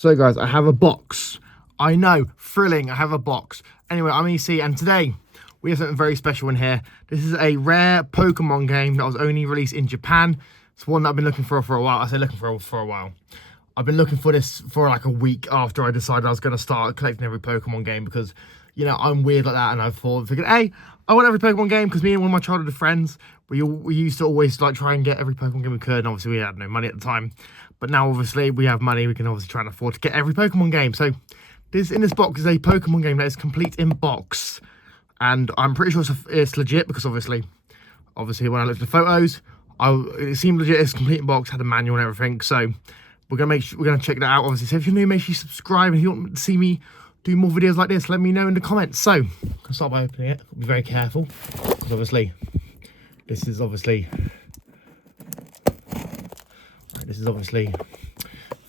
So guys, I have a box. I know, thrilling, I have a box. Anyway, I'm EC, and today we have something very special in here. This is a rare Pokemon game that was only released in Japan. It's one that I've been looking for a while. I say looking for a while. I've been looking for this for like a week after I decided I was going to start collecting every Pokemon game because, you know, I'm weird like that, and I figured, hey, I want every Pokemon game because me and one of my childhood friends, we used to always like try and get every Pokemon game we could, and obviously we had no money at the time. But now obviously we have money, we can obviously try and afford to get every Pokemon game. So in this box is a Pokemon game that is complete in box. And I'm pretty sure it's legit because obviously when I looked at the photos, it seemed legit. It's complete in box, had a manual and everything. So we're gonna check that out. Obviously, so if you're new, make sure you subscribe. And if you want to see me do more videos like this, let me know in the comments. So I'm gonna start by opening it. Be very careful because obviously this is obviously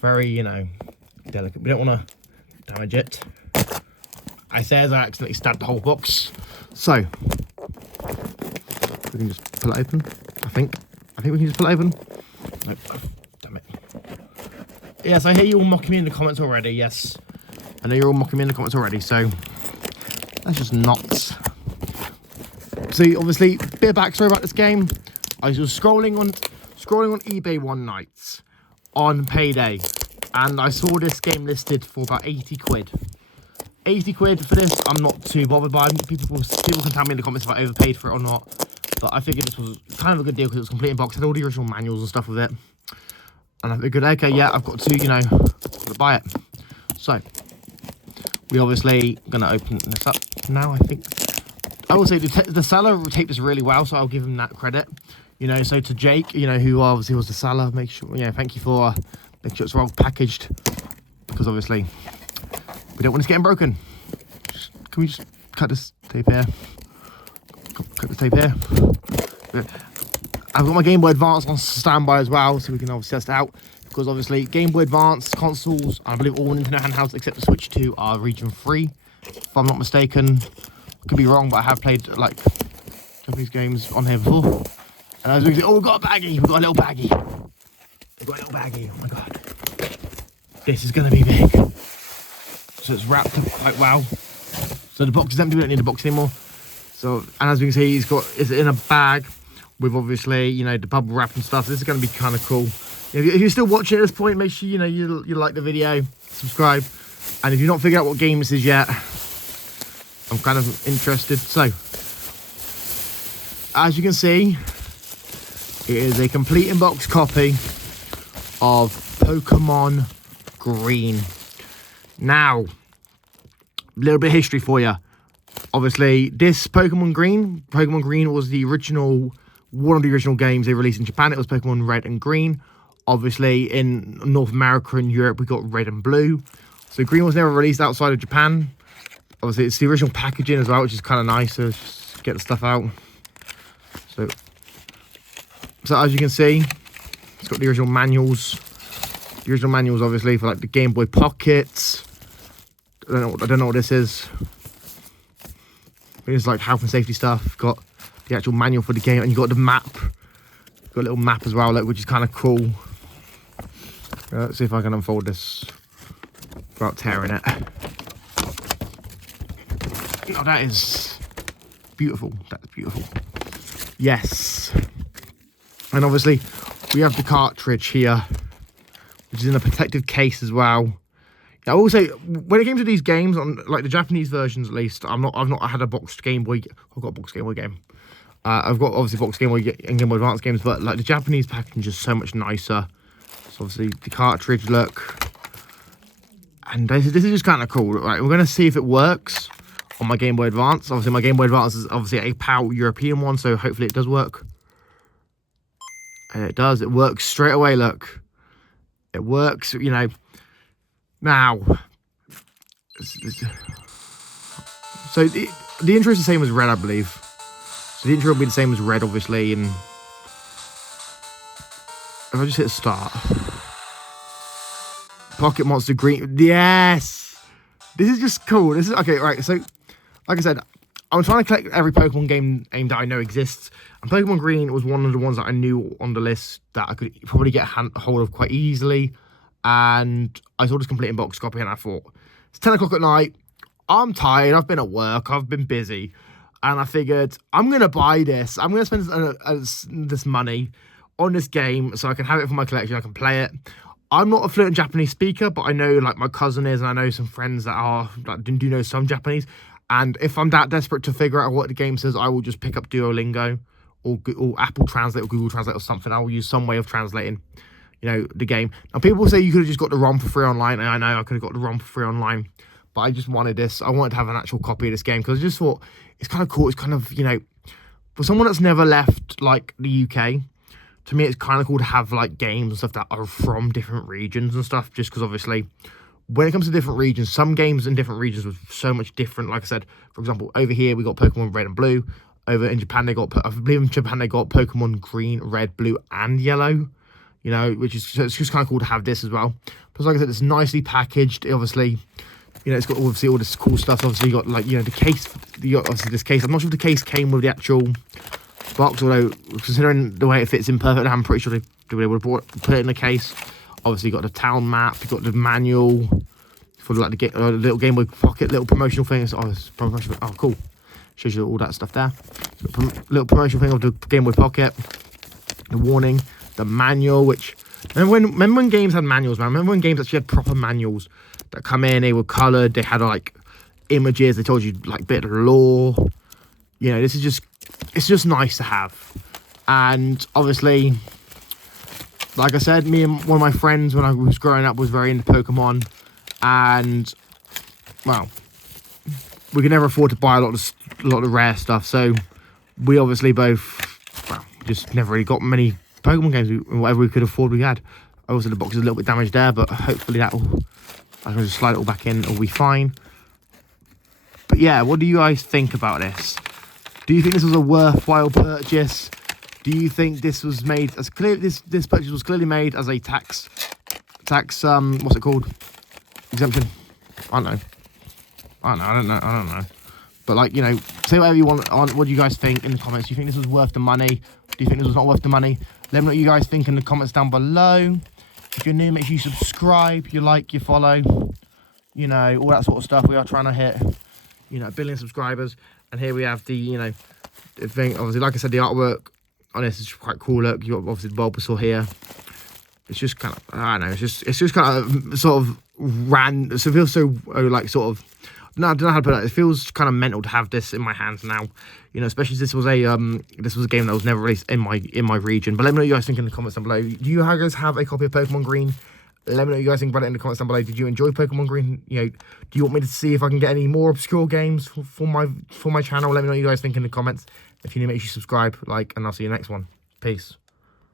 very, you know, delicate. We don't want to damage it. I say as I accidentally stabbed the whole box. So we can just pull it open. I think we can just pull it open. Nope. Oh, damn it. Yes, I hear you all mocking me in the comments already. Yes, I know you're all mocking me in the comments already. So that's just nuts. So obviously, bit of backstory about this game. I was scrolling on eBay one night on payday, and I saw this game listed for about 80 quid. 80 quid for this, I'm not too bothered by. People can tell me in the comments if I overpaid for it or not. But I figured this was kind of a good deal because it was complete in box, had all the original manuals and stuff with it. And I figured, okay, yeah, I've got to, you know, buy it. So we obviously gonna open this up now. I think I will say the seller taped this really well, so I'll give him that credit. You know, so to Jake, you know, who obviously was the seller, make sure, you know, thank you for making sure it's well packaged, because obviously we don't want it getting broken. Can we just cut this tape here? Cut the tape here. I've got my Game Boy Advance on standby as well, so we can obviously test it out. Because obviously Game Boy Advance consoles, I believe all Nintendo handhelds except the Switch 2 are region free, if I'm not mistaken. Could be wrong, but I have played like Japanese games on here before. And I was thinking, oh, we've got a baggie. We've got a little baggie. Oh my god. This is going to be big. So it's wrapped up quite well. So the box is empty. We don't need the box anymore. So, and as we can see, it's in a bag with obviously, you know, the bubble wrap and stuff. This is going to be kind of cool. If you're still watching at this point, make sure, you know, you like the video, subscribe. And if you've not figured out what game this is yet, I'm kind of interested. So, as you can see, it is a complete in-box copy of Pokemon Green. Now, a little bit of history for you. Obviously, this Pokemon Green was the original, one of the original games they released in Japan. It was Pokemon Red and Green. Obviously, in North America and Europe, we got Red and Blue. So Green was never released outside of Japan. Obviously, it's the original packaging as well, which is kind of nice to just get the stuff out. So as you can see, it's got the original manuals. The original manuals, obviously, for like the Game Boy Pockets. I don't know what this is. It's like health and safety stuff. Got the actual manual for the game, and you got the map. Got a little map as well, like, which is kind of cool. Let's see if I can unfold this without tearing it. Oh, that is beautiful. That's beautiful. Yes. And obviously, we have the cartridge here, which is in a protective case as well. I will say, when it came to these games, on like the Japanese versions at least, I've not had a boxed Game Boy. I've got a boxed Game Boy game. I've got obviously boxed Game Boy and Game Boy Advance games, but like the Japanese packaging is just so much nicer. So obviously the cartridge look, and this is just kind of cool. Right, we're gonna see if it works on my Game Boy Advance. Obviously my Game Boy Advance is obviously a PAL European one, so hopefully it does work. And it does. It works straight away. Look, it works. You know. Now, so the intro is the same as Red, I believe. So the intro will be the same as Red, obviously, and if I just hit start, Pocket Monster Green, yes, this is just cool. This is okay, right? So, like I said, I'm trying to collect every Pokemon game that I know exists, and Pokemon Green was one of the ones that I knew on the list that I could probably get a hold of quite easily. and I saw this complete in box copy, and I thought, it's 10 o'clock at night, I'm tired, I've been at work, I've been busy, and I figured, I'm going to buy this. I'm going to spend this money on this game so I can have it for my collection, I can play it. I'm not a fluent Japanese speaker, but I know, like, my cousin is, and I know some friends that are, like, do know some Japanese. And if I'm that desperate to figure out what the game says, I will just pick up Duolingo or Apple Translate or Google Translate or something. I will use some way of translating, the game. Now, people say you could have just got the ROM for free online, and I know I could have got the ROM for free online, but I just wanted this. I wanted to have an actual copy of this game because I just thought it's kind of cool. It's kind of, for someone that's never left, like, the UK, to me, it's kind of cool to have, like, games and stuff that are from different regions and stuff, just because, obviously, when it comes to different regions, some games in different regions were so much different. Like I said, for example, over here, we got Pokemon Red and Blue. Over in Japan, I believe in Japan, they got Pokemon Green, Red, Blue, and Yellow, which is, so it's just kind of cool to have this as well. Plus, like I said, it's nicely packaged, obviously. It's got, obviously, all this cool stuff. Obviously, you got, like, the case, obviously, this case. I'm not sure if the case came with the actual box, although considering the way it fits in perfectly, I'm pretty sure they would have put it in the case. Obviously, you got the town map, you got the manual for, like, the little Game Boy Pocket, little promotional thing. Oh, cool. Shows you all that stuff there. Little promotional thing of the Game Boy Pocket, the warning, the manual. Which remember when games had manuals, man? Remember when games actually had proper manuals that come in? They were coloured. They had, like, images. They told you, like, a bit of the lore. This is just. It's just nice to have. And obviously, like I said, me and one of my friends when I was growing up was very into Pokemon. And, well, we could never afford to buy a lot of rare stuff. So we obviously both, well, just never really got many Pokemon games. Whatever we could afford, we had. Obviously, the box is a little bit damaged there, but hopefully I can just slide it all back in. It'll be fine. But yeah, what do you guys think about this? Do you think this was a worthwhile purchase? Do you think this was made as clear? This purchase was clearly made as a tax. What's it called? Exemption. I don't know. But, like, say whatever you want on what do you guys think in the comments. Do you think this was worth the money? Do you think this was not worth the money? Let me know what you guys think in the comments down below. If you're new, make sure you subscribe, you like, you follow, all that sort of stuff. We are trying to hit, 1 billion subscribers. And here we have the, the thing. Obviously, like I said, the artwork on this is quite cool. Look, you got obviously the Bulbasaur here. It's just kind of, I don't know. It's just kind of sort of so it feels so like sort of. No, I don't know how to put it. It feels kind of mental to have this in my hands now. Especially as this was a game that was never released in my region. But let me know what you guys think in the comments down below. Do you guys have a copy of Pokemon Green? Let me know what you guys think about it in the comments down below. Did you enjoy Pokemon Green? Do you want me to see if I can get any more obscure games for my channel? Let me know what you guys think in the comments. If you're new, make sure you subscribe, like, and I'll see you next one. Peace.